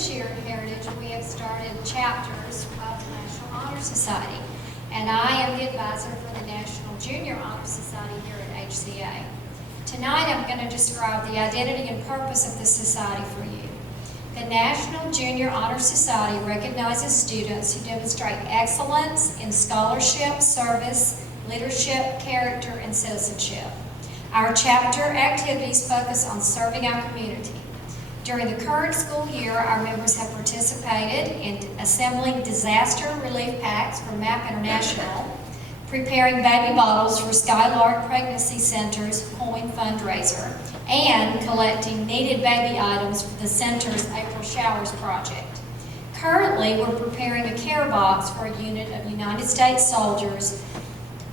this year at Heritage, we have started chapters of the National Honor Society. And I am the advisor for the National Junior Honor Society here at HCA. Tonight I'm going to describe the identity and purpose of the society for you. The National Junior Honor Society recognizes students who demonstrate excellence in scholarship, service, leadership, character, and citizenship. Our chapter activities focus on serving our community. During the current school year, our members have participated in assembling disaster relief packs for MAP International, preparing baby bottles for Skylark Pregnancy Center's coin fundraiser, and collecting needed baby items for the center's April Showers project. Currently, we're preparing a care box for a unit of United States soldiers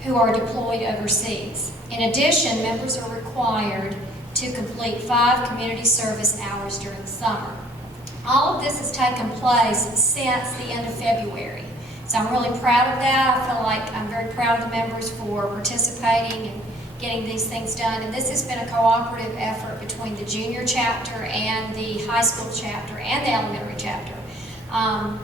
who are deployed overseas. In addition, members are required to complete 5 community service hours during the summer. All of this has taken place since the end of February. So I'm really proud of that. I feel like I'm very proud of the members for participating and getting these things done. And this has been a cooperative effort between the junior chapter and the high school chapter and the elementary chapter. I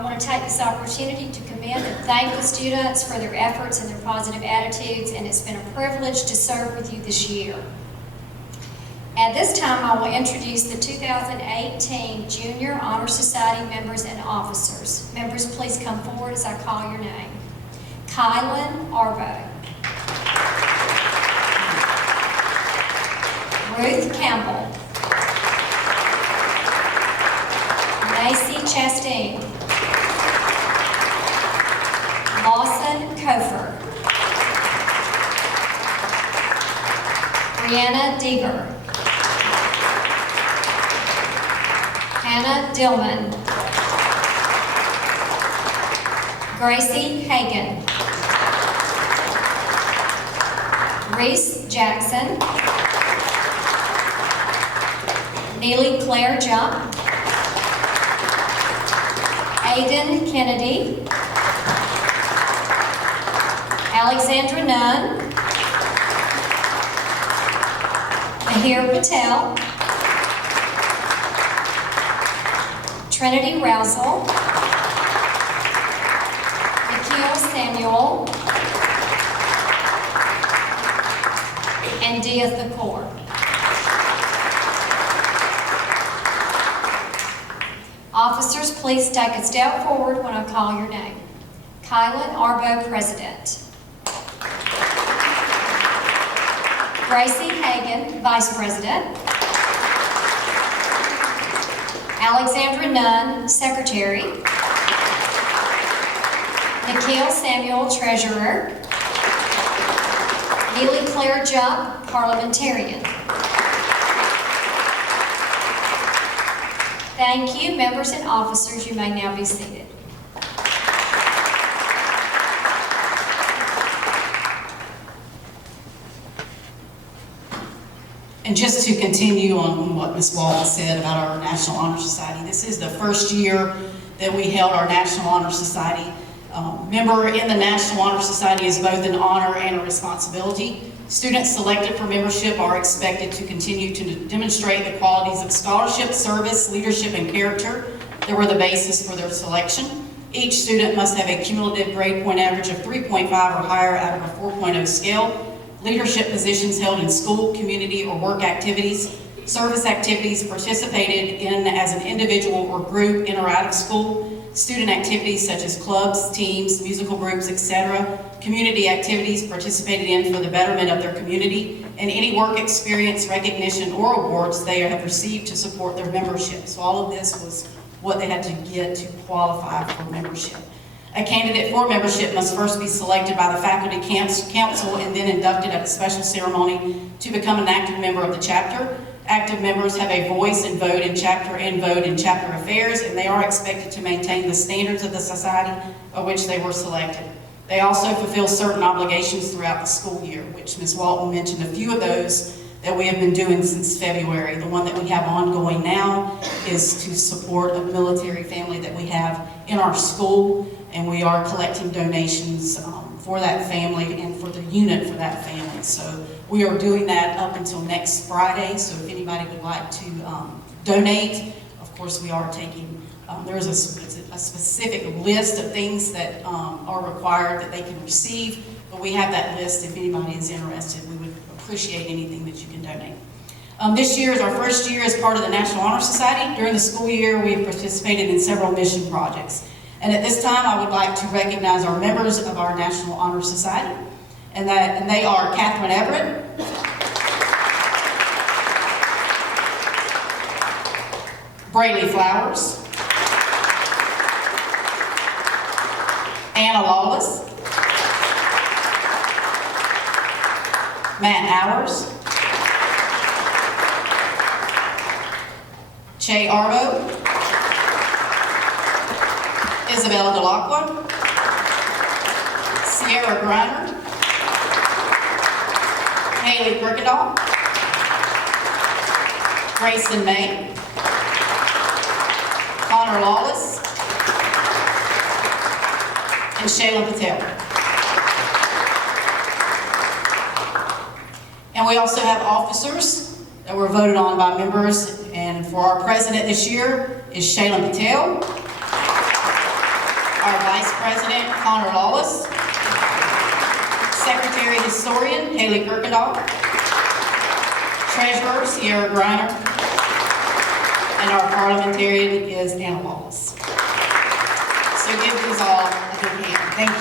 want to take this opportunity to commend and thank the students for their efforts and their positive attitudes, and it's been a privilege to serve with you this year. At this time, I will introduce the 2018 Junior Honor Society members and officers. Members, please come forward as I call your name. Kylan Arbo. Ruth Campbell. Macy Chastain. Lawson Kofer. Brianna Deaver. Hannah Dillman. Gracie Hagan. Reese Jackson. Neely Claire Jump. Aiden Kennedy. Alexandra Nunn. Mahir Patel. Trinity Rousel, Nikhil Samuel, and Dia Thakor. Officers, please take a step forward when I call your name. Kylan Arbo, President. Gracie Hagan, Vice President. Alexandra Nunn, Secretary. Nikhil Samuel, Treasurer. Neely Claire Jump, Parliamentarian. Thank you, members and officers. You may now be seated. And just to continue on what Ms. Walton said about our National Honor Society, this is the first year that we held our National Honor Society. Member in the National Honor Society is both an honor and a responsibility. Students selected for membership are expected to continue to demonstrate the qualities of scholarship, service, leadership, and character that were the basis for their selection. Each student must have a cumulative grade point average of 3.5 or higher out of a 4.0 scale. Leadership positions held in school, community, or work activities, service activities participated in as an individual or group in or out of school, student activities such as clubs, teams, musical groups, etc., community activities participated in for the betterment of their community, and any work experience, recognition, or awards they have received to support their membership. So all of this was what they had to get to qualify for membership. A candidate for membership must first be selected by the faculty council and then inducted at a special ceremony to become an active member of the chapter. Active members have a voice and vote in chapter affairs, and they are expected to maintain the standards of the society of which they were selected. They also fulfill certain obligations throughout the school year, which Ms. Walton mentioned a few of those that we have been doing since February. The one that we have ongoing now is to support a military family that we have in our school, and we are collecting donations for that family and for the unit for that family. So we are doing that up until next Friday, so if anybody would like to donate, of course, we are taking, there's a specific list of things that are required that they can receive, but we have that list. If anybody is interested, we would appreciate anything that you can donate. This year is our first year as part of the National Honor Society. During the school year, we have participated in several mission projects. And at this time, I would like to recognize our members of our National Honor Society, and they are Catherine Everett, Brayley Flowers, Anna Lawless, Matt Howers, Che Arbo, Isabel Delacqua, Sierra Griner, Haley Kirkendall, Grayson May, Connor Lawless, and Shayla Patel. And we also have officers that were voted on by members, and for our president this year is Shayla Patel, our vice president Connor Lawless, secretary historian Haley Kirkendall, treasurer Sierra Griner, and our parliamentarian is Anna Lawless. So give these all a good hand. Thank you.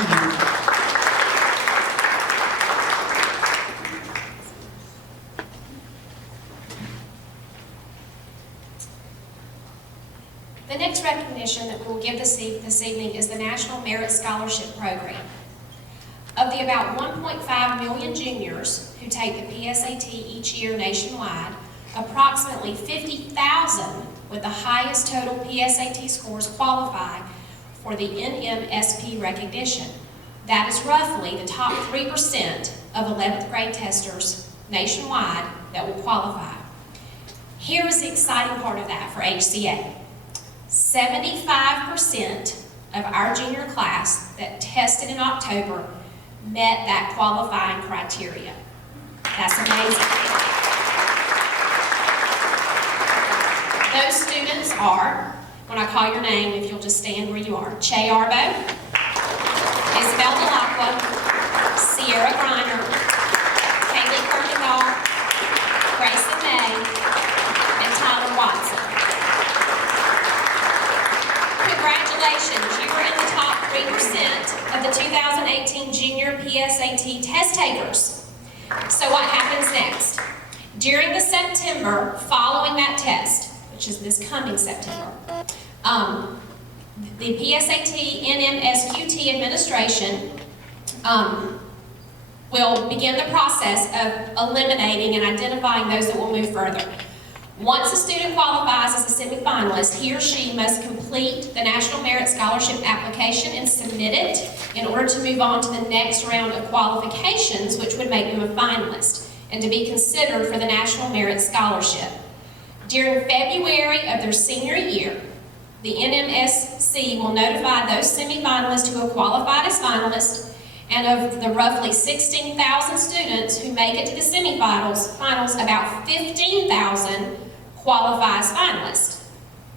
The next recognition that we will give this evening is the National Merit Scholarship Program. Of the about 1.5 million juniors who take the PSAT each year nationwide, approximately 50,000 with the highest total PSAT scores qualify for the NMSP recognition. That is roughly the top 3% of 11th grade testers nationwide that will qualify. Here is the exciting part of that for HCA. 75% of our junior class that tested in October met that qualifying criteria. That's amazing. Those students are, when I call your name, if you'll just stand where you are, Che Arbo, Isabel Delacqua, Sierra Griner, Haley Kirkendall, Grayson May, and Tyler Watson. Congratulations, you were in the top 3% of the 2018 Junior PSAT test takers. So what happens next? During the September following that test, which is this coming September, the PSAT NMSQT administration will begin the process of eliminating and identifying those that will move further. Once a student qualifies as a semifinalist, he or she must complete the National Merit Scholarship application and submit it in order to move on to the next round of qualifications, which would make them a finalist and to be considered for the National Merit Scholarship. During February of their senior year, the NMSC will notify those semifinalists who have qualified as finalists, and of the roughly 16,000 students who make it to the semifinals, about 15,000 qualify as finalists.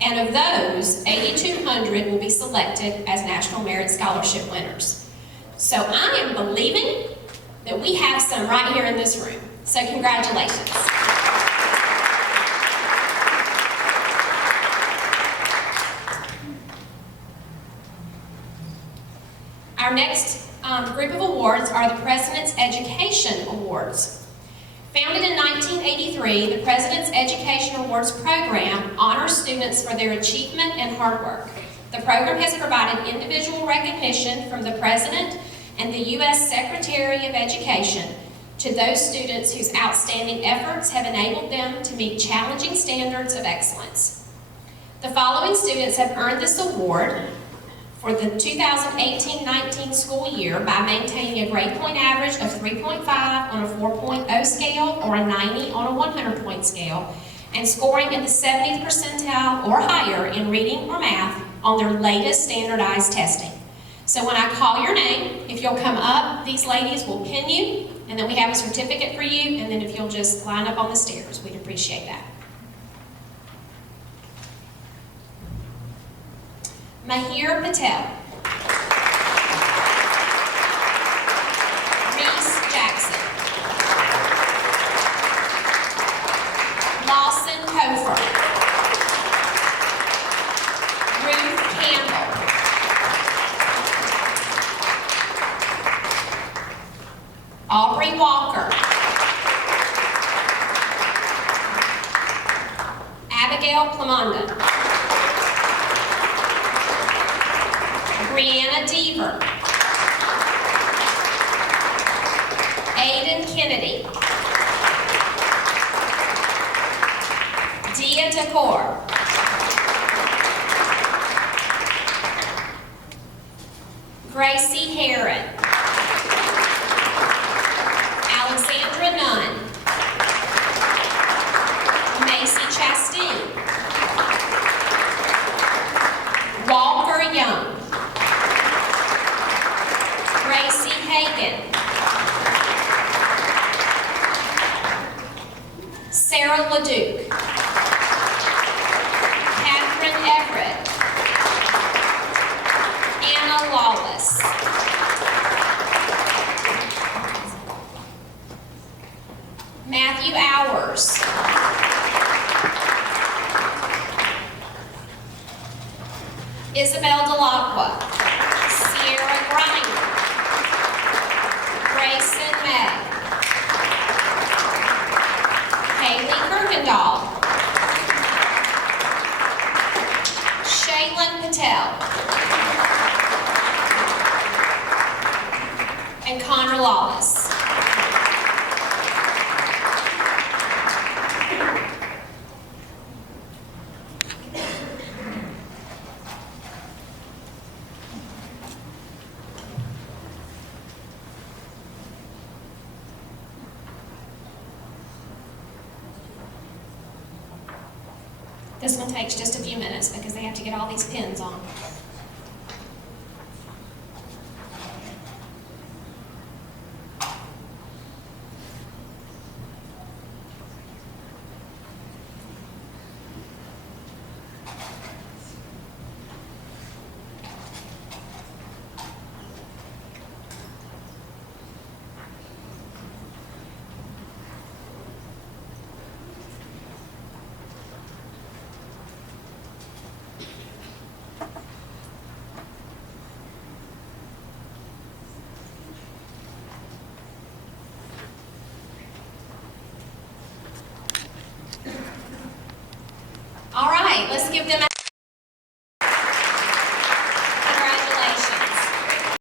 And of those, 8,200 will be selected as National Merit Scholarship winners. So I am believing that we have some right here in this room. So congratulations. Our next group of awards are the President's Education Awards. Founded in 1983, the President's Education Awards program honors students for their achievement and hard work. The program has provided individual recognition from the President and the U.S. Secretary of Education to those students whose outstanding efforts have enabled them to meet challenging standards of excellence. The following students have earned this award for the 2018-19 school year by maintaining a grade point average of 3.5 on a 4.0 scale or a 90 on a 100-point scale, and scoring in the 70th percentile or higher in reading or math on their latest standardized testing. So when I call your name, if you'll come up, these ladies will pin you, and then we have a certificate for you, and then if you'll just line up on the stairs, we'd appreciate that. Mahir Patel. Reese Jackson. Lawson Hofer. Ruth Campbell. Aubrey Walker. Abigail Plamondon. Brianna Deaver. Aiden Kennedy. Dia Takor. Gracie Herron. Alexandra Nunn. Macy Chastain. Walker Young. Gracie Hagan. Sarah LeDuc. Catherine Everett. Anna Lawless. Matthew Hours. Isabel Delacqua. Sierra Griner. Grayson May. Haley Kirkendall. Shaylin Patel. And Connor Lawless. This one takes just a few minutes because they have to get all these pins on. All right, let's give them a